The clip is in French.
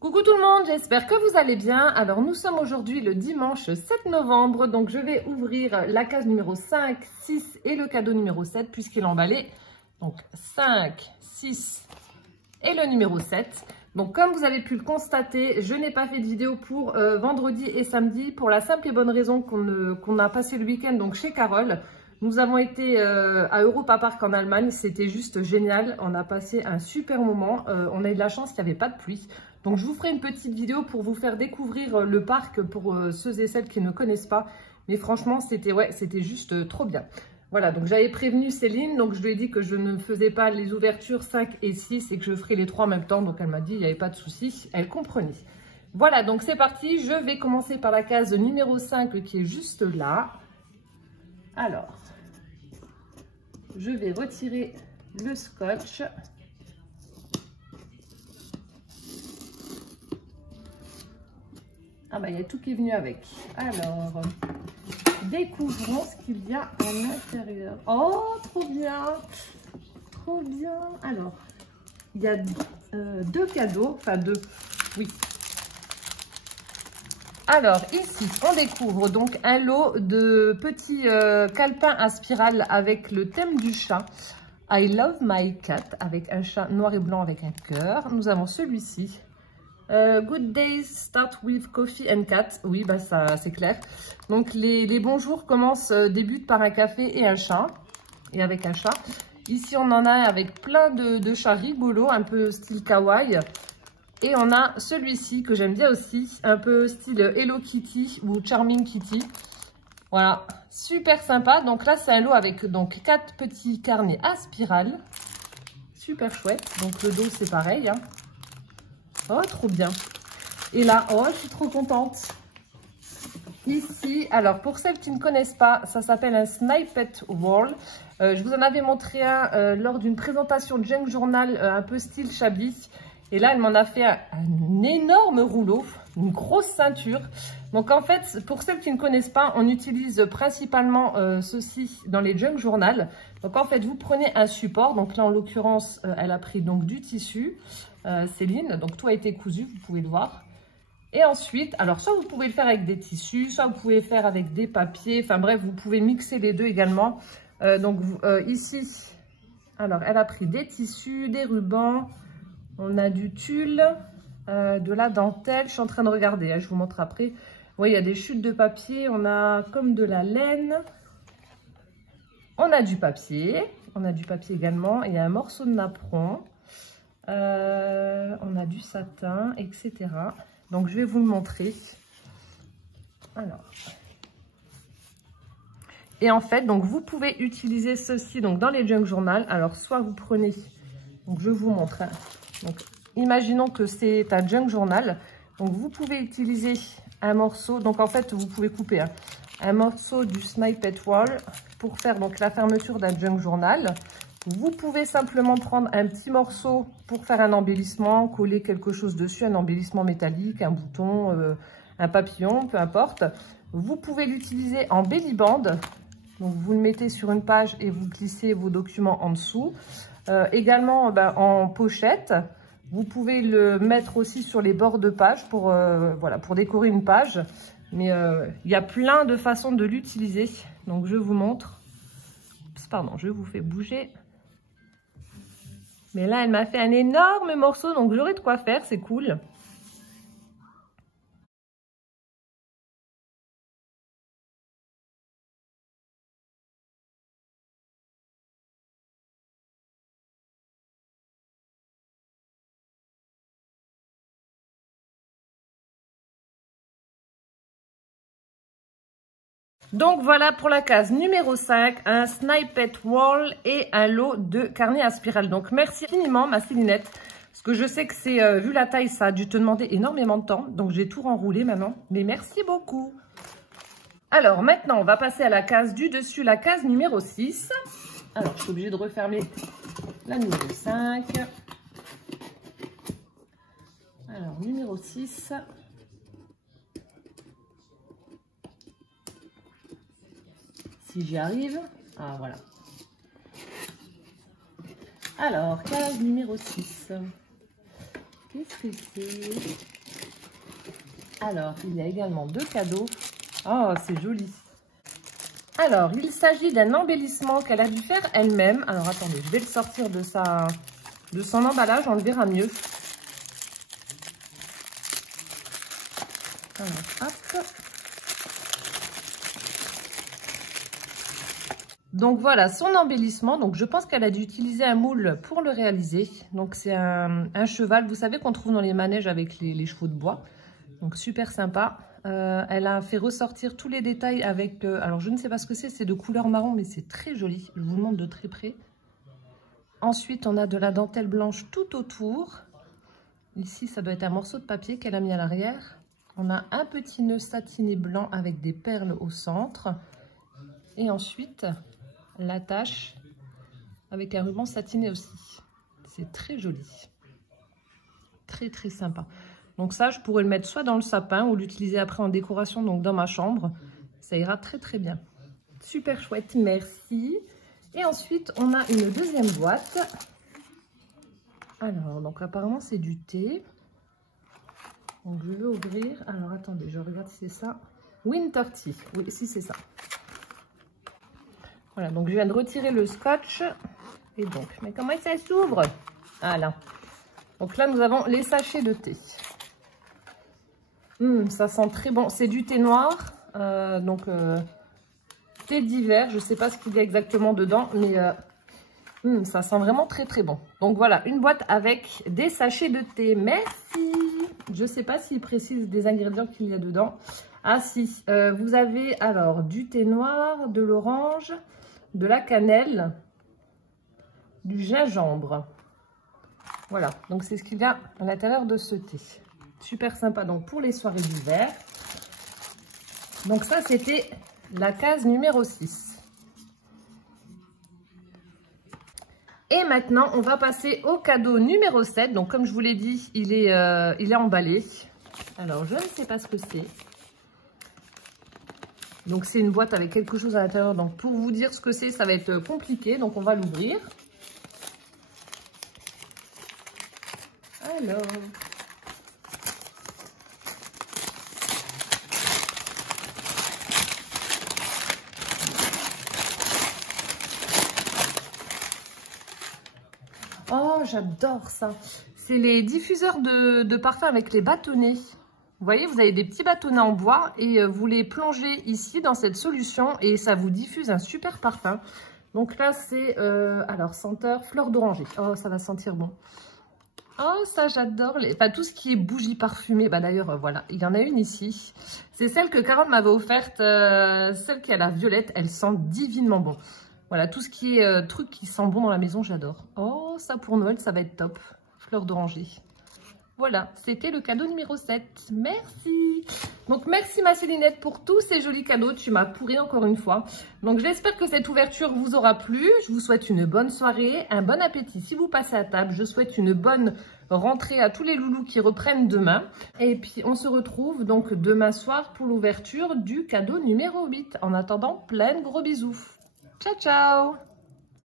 Coucou tout le monde, j'espère que vous allez bien. Alors nous sommes aujourd'hui le dimanche 7 novembre, donc je vais ouvrir la case numéro 5, 6 et le cadeau numéro 7 puisqu'il est emballé. Donc 5, 6 et le numéro 7. Donc comme vous avez pu le constater, je n'ai pas fait de vidéo pour vendredi et samedi pour la simple et bonne raison qu'on a passé le week-end donc chez Carole. Nous avons été à Europa Park en Allemagne, c'était juste génial, on a passé un super moment, on a eu de la chance qu'il n'y avait pas de pluie. Donc je vous ferai une petite vidéo pour vous faire découvrir le parc pour ceux et celles qui ne connaissent pas. Mais franchement, c'était juste trop bien. Voilà, donc j'avais prévenu Céline, donc je lui ai dit que je ne faisais pas les ouvertures 5 et 6 et que je ferais les 3 en même temps. Donc elle m'a dit il n'y avait pas de souci, elle comprenait. Voilà, donc c'est parti, je vais commencer par la case numéro 5 qui est juste là. Alors, je vais retirer le scotch. Ah bah il y a tout qui est venu avec. Alors, découvrons ce qu'il y a à l'intérieur. Oh, trop bien! Trop bien! Alors, il y a deux cadeaux, enfin deux, oui. Alors ici, on découvre donc un lot de petits calepins à spirale avec le thème du chat. I love my cat, avec un chat noir et blanc avec un cœur. Nous avons celui-ci. Good days start with coffee and cat. Oui, bah ça c'est clair. Donc les bons jours débutent par un café et un chat. Et avec un chat. Ici, on en a avec plein de chats rigolos, un peu style kawaii. Et on a celui-ci que j'aime bien aussi, un peu style Hello Kitty ou Charming Kitty. Voilà, super sympa. Donc là, c'est un lot avec donc 4 petits carnets à spirale. Super chouette. Donc le dos, c'est pareil. Hein. Oh, trop bien. Et là, oh, je suis trop contente. Ici, alors pour celles qui ne connaissent pas, ça s'appelle un Snippet Wall. Je vous en avais montré un lors d'une présentation de Junk Journal, un peu style Chablis. Et là, elle m'en a fait un énorme rouleau, une grosse ceinture. Donc en fait, pour celles qui ne connaissent pas, on utilise principalement ceci dans les Junk Journal. Donc en fait, vous prenez un support. Donc là, en l'occurrence, elle a pris donc du tissu, Céline. Donc tout a été cousu, vous pouvez le voir. Et ensuite, alors soit vous pouvez le faire avec des tissus, soit vous pouvez le faire avec des papiers. Enfin bref, vous pouvez mixer les deux également. Ici, alors elle a pris des tissus, des rubans. On a du tulle, de la dentelle. Je suis en train de regarder, hein, je vous montre après. Oui, il y a des chutes de papier. On a comme de la laine. On a du papier. On a du papier également. Il y a un morceau de napperon. On a du satin, etc. Donc, je vais vous le montrer. Alors. Et en fait, donc vous pouvez utiliser ceci donc, dans les Junk Journal. Alors, soit vous prenez... Donc, je vous montre... Hein. Donc, imaginons que c'est un Junk Journal. Donc, vous pouvez utiliser un morceau. Donc, en fait, vous pouvez couper hein, un morceau du Snippet Wall pour faire donc la fermeture d'un Junk Journal. Vous pouvez simplement prendre un petit morceau pour faire un embellissement, coller quelque chose dessus, un embellissement métallique, un bouton, un papillon, peu importe. Vous pouvez l'utiliser en belly band. Donc, vous le mettez sur une page et vous glissez vos documents en dessous. Également en pochette, vous pouvez le mettre aussi sur les bords de page pour décorer une page. Mais il y a plein de façons de l'utiliser. Donc je vous montre. Pardon, je vous fais bouger. Mais là, elle m'a fait un énorme morceau, donc j'aurai de quoi faire, c'est cool. Donc voilà pour la case numéro 5, un Snippet Wall et un lot de carnets à spirale. Donc merci infiniment ma Célinette, parce que je sais que c'est, vu la taille, ça a dû te demander énormément de temps. Donc j'ai tout renroulé maintenant, mais merci beaucoup. Alors maintenant, on va passer à la case du dessus, la case numéro 6. Alors je suis obligée de refermer la numéro 5. Alors numéro 6. Si j'y arrive. Ah, voilà. Alors, case numéro 6. Qu'est-ce que c'est? Alors, il y a également 2 cadeaux. Oh, c'est joli. Alors, il s'agit d'un embellissement qu'elle a dû faire elle-même. Alors, attendez, je vais le sortir de son emballage, on le verra mieux. Alors, hop. Donc voilà son embellissement. Donc je pense qu'elle a dû utiliser un moule pour le réaliser. Donc c'est un cheval, vous savez, qu'on trouve dans les manèges avec les chevaux de bois. Donc super sympa. Elle a fait ressortir tous les détails avec... alors je ne sais pas ce que c'est de couleur marron, mais c'est très joli. Je vous montre de très près. Ensuite on a de la dentelle blanche tout autour. Ici ça doit être un morceau de papier qu'elle a mis à l'arrière. On a un petit nœud satiné blanc avec des perles au centre. Et ensuite... l'attache avec un ruban satiné aussi. C'est très joli. Très très sympa. Donc ça, je pourrais le mettre soit dans le sapin ou l'utiliser après en décoration, donc dans ma chambre. Ça ira très très bien. Super chouette, merci. Et ensuite, on a une deuxième boîte. Alors, donc apparemment c'est du thé. Donc je vais ouvrir. Alors attendez, je regarde si c'est ça. Winter Tea. Oui, si c'est ça. Voilà, donc je viens de retirer le scotch. Et donc, mais comment ça s'ouvre? Voilà. Donc là, nous avons les sachets de thé. Ça sent très bon. C'est du thé noir. Thé d'hiver. Je ne sais pas ce qu'il y a exactement dedans, mais ça sent vraiment très très bon. Donc voilà, une boîte avec des sachets de thé. Merci. Je ne sais pas s'il précise des ingrédients qu'il y a dedans. Ah si, vous avez alors du thé noir, de l'orange, de la cannelle, du gingembre. Voilà, donc c'est ce qu'il y a à l'intérieur de ce thé. Super sympa donc pour les soirées d'hiver. Donc ça, c'était la case numéro 6. Et maintenant, on va passer au cadeau numéro 7. Donc comme je vous l'ai dit, il est emballé. Alors, je ne sais pas ce que c'est. Donc c'est une boîte avec quelque chose à l'intérieur. Donc pour vous dire ce que c'est, ça va être compliqué. Donc on va l'ouvrir. Alors. Oh, j'adore ça. C'est les diffuseurs de parfum avec les bâtonnets. Vous voyez, vous avez des petits bâtonnets en bois et vous les plongez ici dans cette solution et ça vous diffuse un super parfum. Donc là, c'est, alors, senteur fleur d'oranger. Oh, ça va sentir bon. Oh, ça, j'adore. Enfin, tout ce qui est bougie parfumée. Bah, d'ailleurs, voilà, il y en a une ici. C'est celle que Carole m'avait offerte, celle qui a la violette. Elle sent divinement bon. Voilà, tout ce qui est truc qui sent bon dans la maison, j'adore. Oh, ça pour Noël, ça va être top. Fleur d'oranger. Voilà, c'était le cadeau numéro 7. Merci. Donc, merci ma Célinette pour tous ces jolis cadeaux. Tu m'as pourri encore une fois. Donc, j'espère que cette ouverture vous aura plu. Je vous souhaite une bonne soirée, un bon appétit si vous passez à table. Je souhaite une bonne rentrée à tous les loulous qui reprennent demain. Et puis, on se retrouve donc demain soir pour l'ouverture du cadeau numéro 8. En attendant, plein de gros bisous. Ciao, ciao!